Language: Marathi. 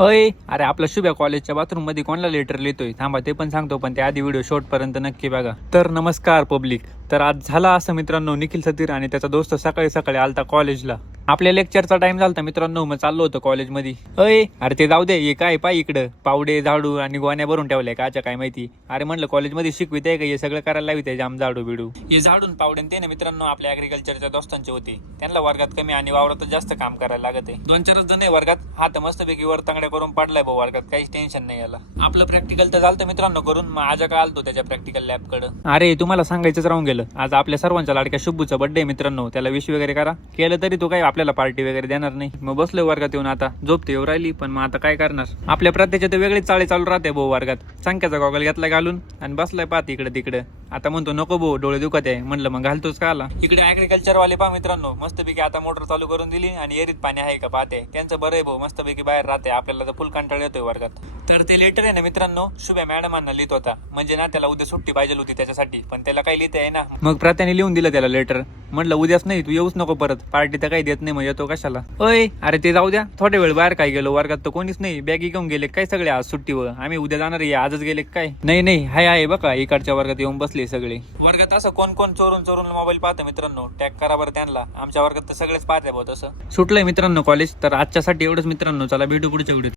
अय अरे आपला शुभ्या कॉलेजच्या बाथरूम मध्ये कोणाला लेटर लिहितोय थांबा ते पण सांगतो, पण त्या आधी व्हिडिओ शॉर्ट पर्यंत नक्की बघा. तर नमस्कार पब्लिक. तर आज झाला असं मित्रांनो, निखिल सतीर आणि त्याचा दोस्त सकाळी सकाळी आलता कॉलेजला. आपल्या लेक्चरचा टाइम झालता मित्रांनो, मग चाललो होतो कॉलेजमध्ये. अय अरे ते जाऊ दे, हे काय पाय इकडं पावडे झाडू आणि गोण्या भरून ठेवल्या काच्या काय माहिती. अरे म्हणलं कॉलेजमध्ये शिकवित आहे का, हे सगळं करायला लावित आहे जाम झाडू बिडू. हे झाडून पावडे ते ना मित्रांनो आपल्या ऍग्रिकल्चरच्या दोस्तांचे होते. त्यांना वर्गात कमी आणि वावरात जास्त काम करायला लागत आहे. 2-4 जण आहे वर्गात. हा तर मस्तपैकी वर तांगड्या करून पडलाय भाऊ वर्गात, काहीच टेन्शन नाही याला. आपलं प्रॅक्टिकल तर झालं मित्रांनो करून, मग आज काय आलतो त्याच्या प्रॅक्टिकल लॅब कडे. अरे तुम्हाला सांगायचंच राहून गेलं, आज आपल्या सर्वांच्या लाडक्या शुभूचा बर्थडे मित्रांनो. त्याला विश वगैरे करा केलं तरी तो काही आपल्याला पार्टी वगैरे देणार नाही. मग बसलोय वर्गात येऊन, आता झोपते येऊ राहिली, पण मग आता काय करणार. आपल्या प्रत्येकाचे तर वेगळेच चाळे चालू राहते भाऊ वर्गात. संख्याचा गॉगल घेतला घालून आणि बसलाय पाहत इकडे तिकडे. आता म्हणतो नको भाऊ डोळे दुखत आहे, म्हणलं मग घालतोच का आला. इकडे ऍग्रिकल्चर वाले पहा मित्रांनो, मस्तपैकी आता मोटर चालू करून दिली आणि एरीत पाणी आहे का पाहते. त्यांचं बरं आहे भाऊ, मस्तपैकी बाहेर राहते. आपल्याला तर फुल कंटाळ येतोय वर्गात. तर ते लेटर आहे ना मित्रांनो शुभ्या मॅडमांना लिहित होता, म्हणजे ना त्याला उद्या सुट्टी पाहिजे होती त्याच्यासाठी, पण त्याला काही लिहिता आहे ना. मग प्रात्याने लिहून दिलं त्याला लेटर. म्हटलं उद्याच नाही, तू येऊच नको परत, पार्टी तर काही देत नाही, मग येतो कशाला. अय अरे ते जाऊ द्या, थोड्या वेळ बाहेर काय गेलो, वर्गात तर कोणीच नाही. बॅगी घेऊन गेले काय सगळे आज सुट्टीवर. आम्ही उद्या जाणार आहे, आजच गेले काय. नाही हाय आहे बघा, इकडच्या वर्गात येऊन बसले सगळे. वर्गात असं कोण कोण चोरून चोरून मोबाईल पाहतं मित्रांनो, टॅग करा बरं त्यांना. आमच्या वर्गात तर सगळेच पाहते भाऊ तसं. सुटलंय मित्रांनो कॉलेज. तर आजच्यासाठी एवढंच मित्रांनो, चला भेटू पुढच्या व्हिडिओत.